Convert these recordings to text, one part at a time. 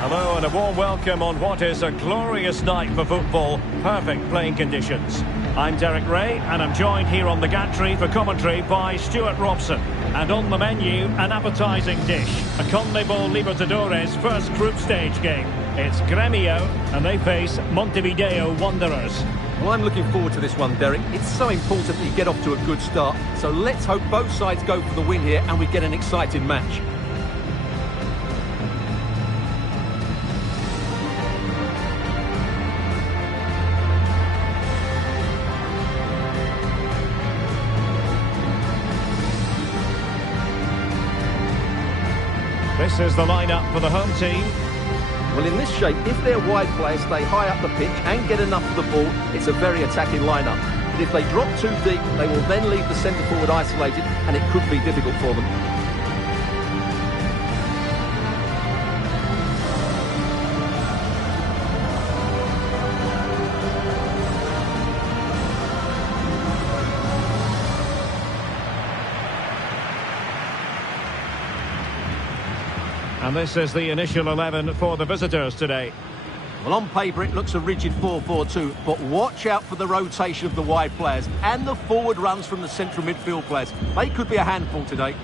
Hello and a warm welcome on what is a glorious night for football. Perfect playing conditions. I'm Derek Ray and I'm joined here on the gantry for commentary by Stuart Robson. And on the menu, an appetising dish. A CONMEBOL Libertadores first group stage game. It's Grêmio and they face Montevideo Wanderers. Well, I'm looking forward to this one, Derek. It's so important that you get off to a good start. So let's hope both sides go for the win here and we get an exciting match. This is the lineup for the home team. Well, in this shape, if their wide players stay high up the pitch and get enough of the ball, it's a very attacking lineup. But if they drop too deep, they will then leave the centre forward isolated and it could be difficult for them. And this is the initial 11 for the visitors today. Well, on paper it looks a rigid 4-4-2, but watch out for the rotation of the wide players and the forward runs from the central midfield players. They could be a handful today.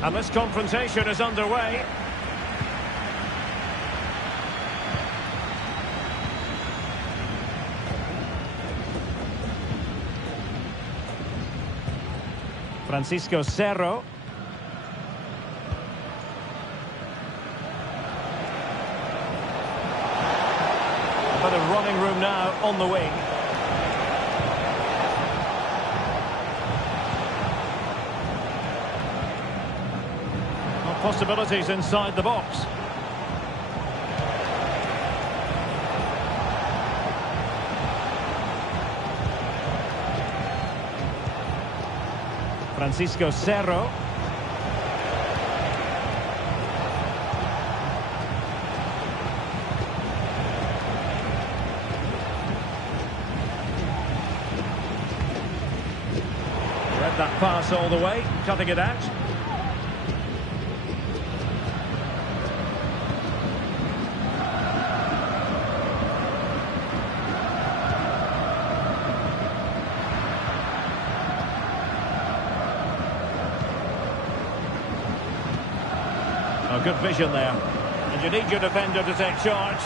And this confrontation is underway. Francisco Cerro. A bit of running room now on the wing. Possibilities inside the box. Francisco Cerro. Read that pass all the way, cutting it out. Oh, good vision there. And you need your defender to take charge.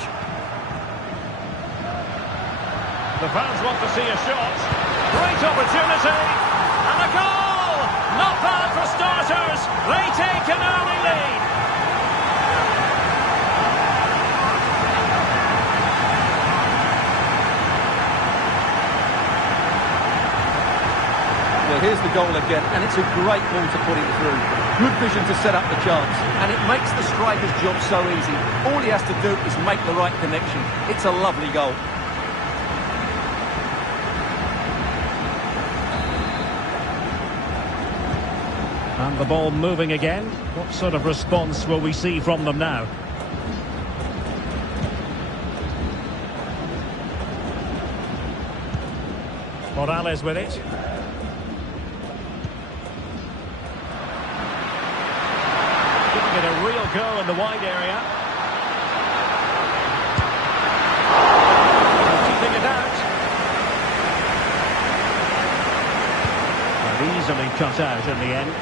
The fans want to see a shot. Great opportunity. And a goal! Not bad for starters. They take an early lead. Well, here's the goal again, and it's a great ball to put it through. Good vision to set up the chance, and it makes the striker's job so easy. All he has to do is make the right connection. It's a lovely goal. And the ball moving again. What sort of response will we see from them now? Morales with it. Giving it a real go in the wide area. Keeping it out. And easily cut out in the end.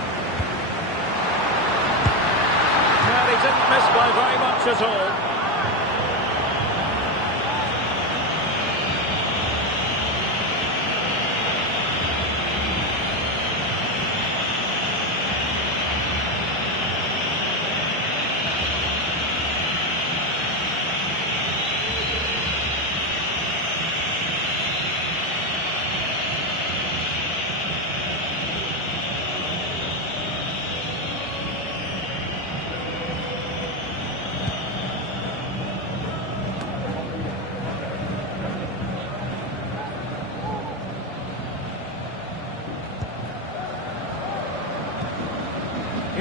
Well, he didn't miss by very much at all.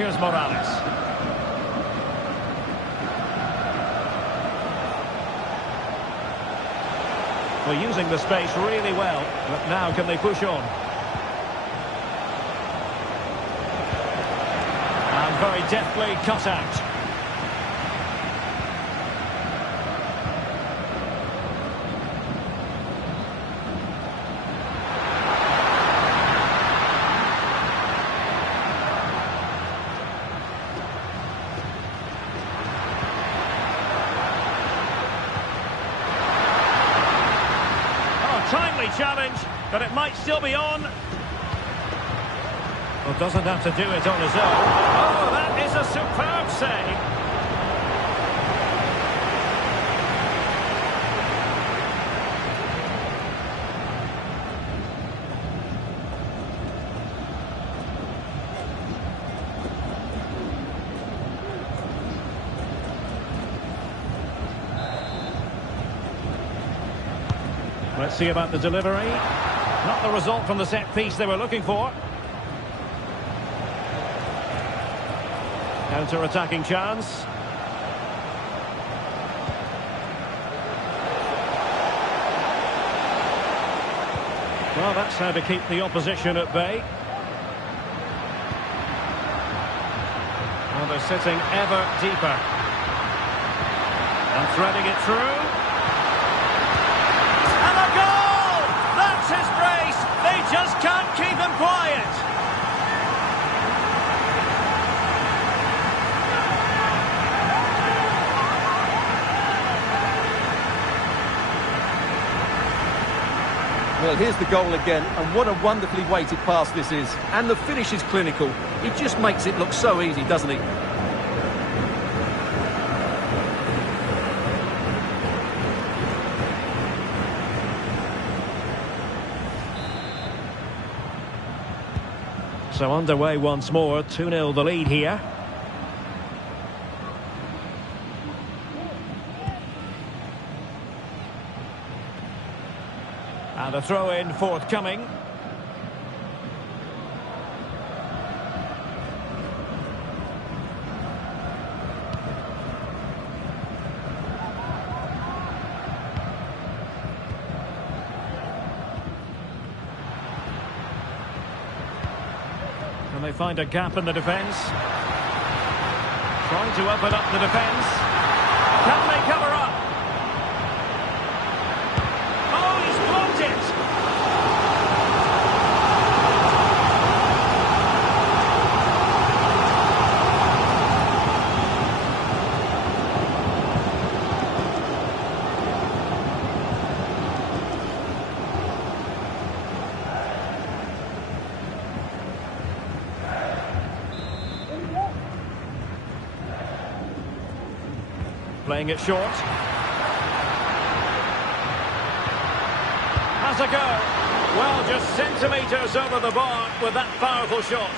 Here's Morales. Well, using the space really well, but now can they push on? And very deftly cut out. Timely challenge, but it might still be on. Well, doesn't have to do it on his own. Oh, that is a superb save. Let's see about the delivery. Not the result from the set piece they were looking for. Counter-attacking chance. Well, that's how to keep the opposition at bay. Well, they're sitting ever deeper. And threading it through. They just can't keep him quiet. Well, here's the goal again, and what a wonderfully weighted pass this is. And the finish is clinical. He just makes it look so easy, doesn't he? So underway once more, 2-0 the lead here. And a throw-in forthcoming. And they find a gap in the defence. Trying to open up the defence. Can they cover up? Oh, he's blocked it! Playing it short. Has a go. Well, just centimetres over the bar with that powerful shot.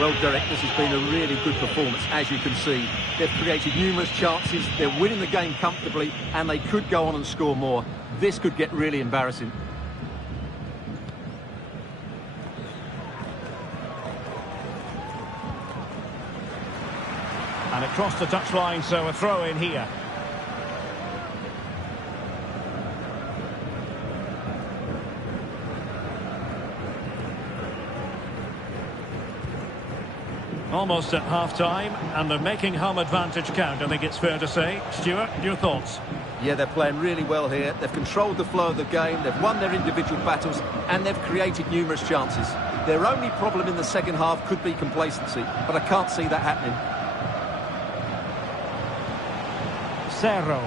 Well, Derek, this has been a really good performance, as you can see. They've created numerous chances, they're winning the game comfortably, and they could go on and score more. This could get really embarrassing. And it crossed the touchline, so a throw in here. Almost at half-time, and they're making home advantage count, I think it's fair to say. Stuart, your thoughts? Yeah, they're playing really well here. They've controlled the flow of the game, they've won their individual battles, and they've created numerous chances. Their only problem in the second half could be complacency, but I can't see that happening. Cerro.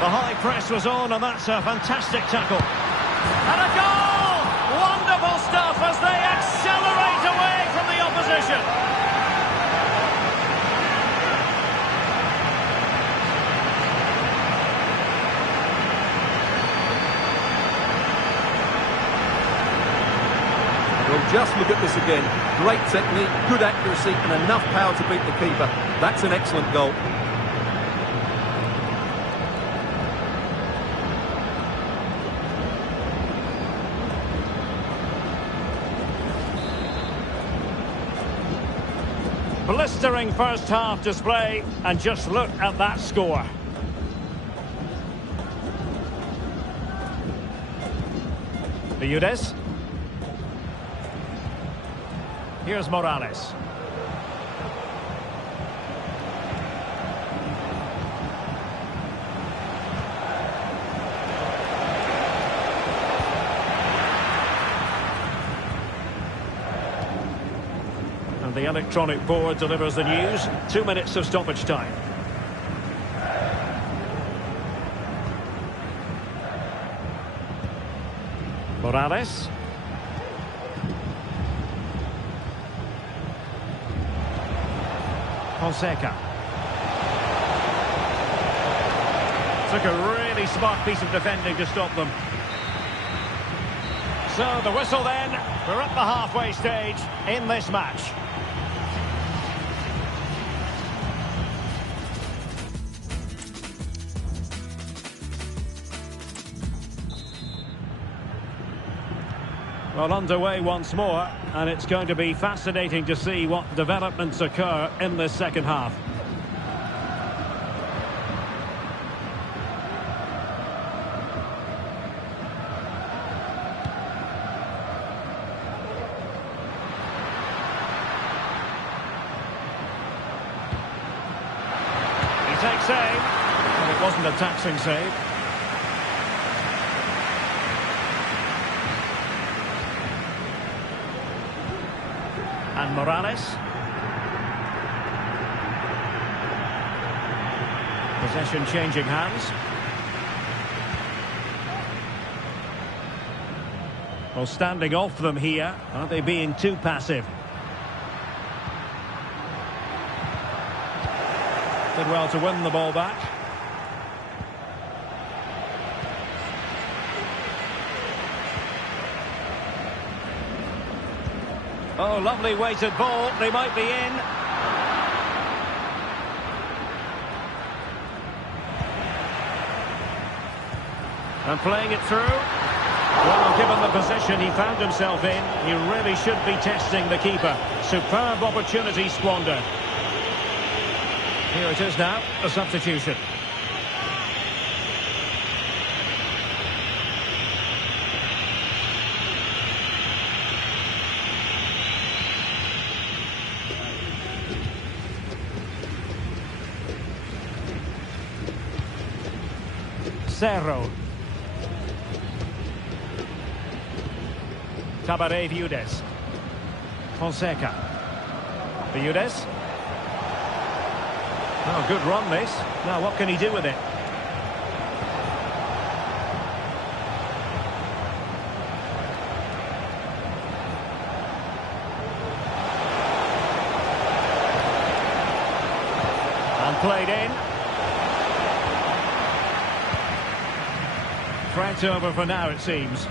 The high press was on, and that's a fantastic tackle. And a goal! Wonderful stuff as they accelerate away from the opposition. Just look at this again. Great technique, good accuracy, and enough power to beat the keeper. That's an excellent goal. Blistering first half display, and just look at that score. Viudes. Here's Morales. And the electronic board delivers the news. 2 minutes of stoppage time. Morales. Fonseca. Took a really smart piece of defending to stop them. So the whistle then. We're at the halfway stage in this match. Well, underway once more, and it's going to be fascinating to see what developments occur in this second half. He takes aim, and it wasn't a taxing save. And Morales. Possession changing hands. Well, standing off them here. Aren't they being too passive? Did well to win the ball back. Oh, lovely weighted ball. They might be in. And playing it through. Well, given the position he found himself in, he really should be testing the keeper. Superb opportunity squandered. Here it is now, a substitution. Cerro. Tabaré Viudes. Fonseca. Viudes. Oh, good run this. Now what can he do with it? And played in. Threat over for now, it seems.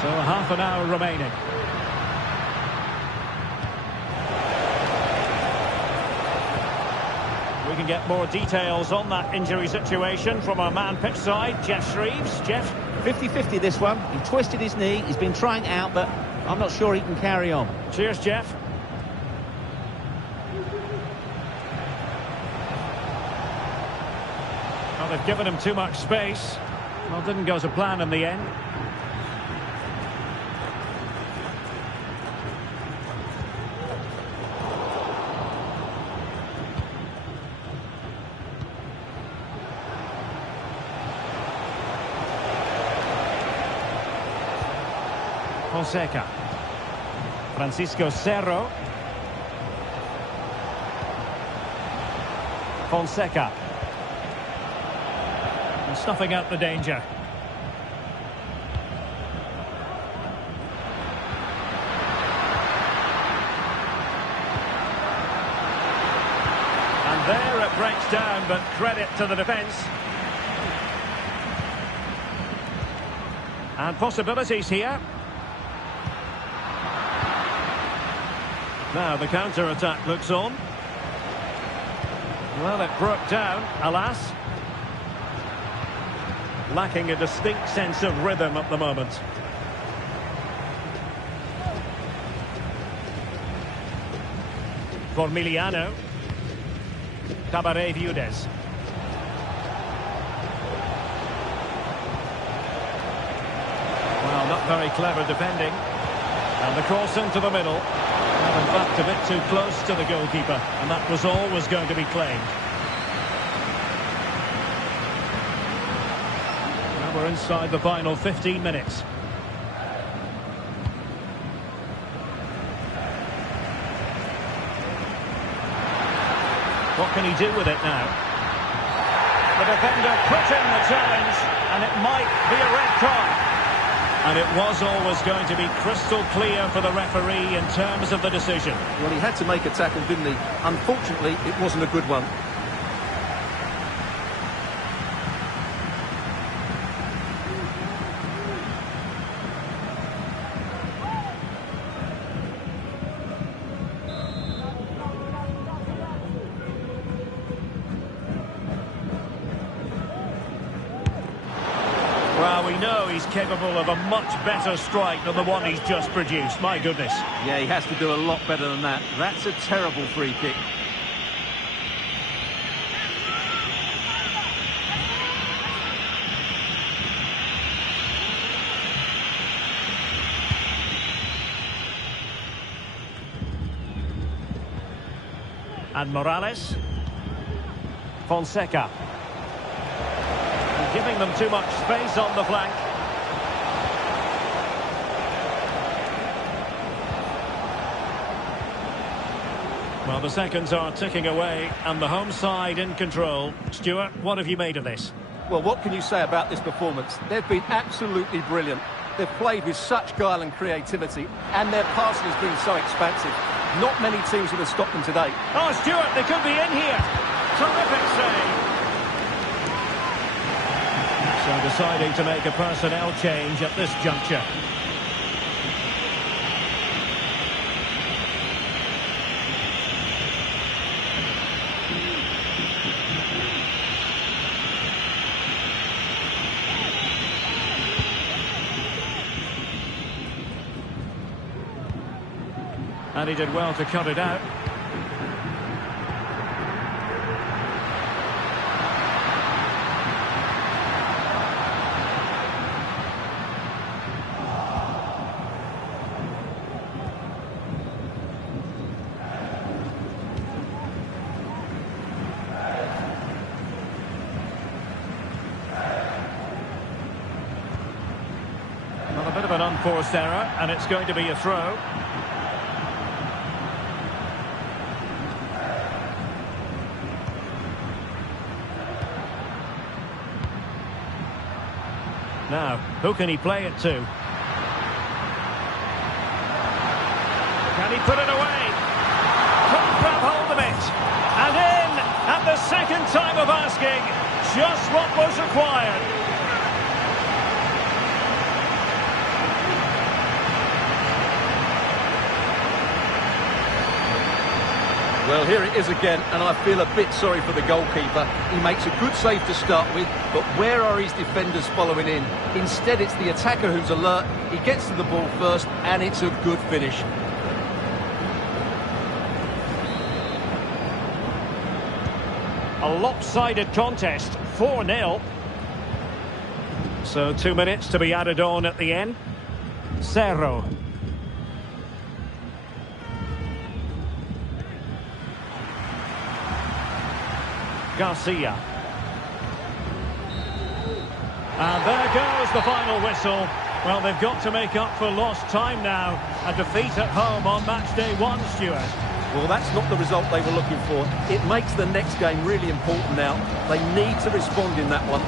So half an hour remaining. We can get more details on that injury situation from our man pitch side, Jeff Shreves. Jeff? 50-50 this one. He twisted his knee. He's been trying out, but I'm not sure he can carry on. Cheers, Jeff. Well, they've given him too much space. Well, didn't go to plan in the end. Fonseca. Francisco Cerro. Fonseca. And snuffing out the danger. And There it breaks down, but credit to the defence. And possibilities here. Now the counter-attack looks on. Well, it broke down, alas. Lacking a distinct sense of rhythm at the moment. Formiliano. Cabaret Viudes. Well, not very clever defending. And the cross into the middle. Well, in fact, a bit too close to the goalkeeper. And that was always going to be claimed. Now we're inside the final 15 minutes. What can he do with it now? The defender put in the challenge, and it might be a red card. And it was always going to be crystal clear for the referee in terms of the decision. Well, he had to make a tackle, didn't he? Unfortunately, it wasn't a good one. Well, we know he's capable of a much better strike than the one he's just produced. My goodness. Yeah, he has to do a lot better than that. That's a terrible free kick. And Morales. Fonseca. Giving them too much space on the flank. Well, the seconds are ticking away and the home side in control. Stuart, what have you made of this? Well, what can you say about this performance? They've been absolutely brilliant. They've played with such guile and creativity, and their passing has been so expansive. Not many teams would have stopped them today. Oh, Stuart, they could be in here. Terrific save. So deciding to make a personnel change at this juncture. And he did well to cut it out. Well, a bit of an unforced error, and it's going to be a throw. Now, who can he play it to? Can he put it away? Couldn't grab hold of it. And in at the second time of asking, just what was required. Well, here it is again, and I feel a bit sorry for the goalkeeper. He makes a good save to start with, but where are his defenders following in? Instead, it's the attacker who's alert. He gets to the ball first, and it's a good finish. A lopsided contest, 4-0. So 2 minutes to be added on at the end. Cerro. Garcia. And there goes the final whistle. Well, they've got to make up for lost time now. A defeat at home on match day 1, Stuart. Well, that's not the result they were looking for. It makes the next game really important now. They need to respond in that one.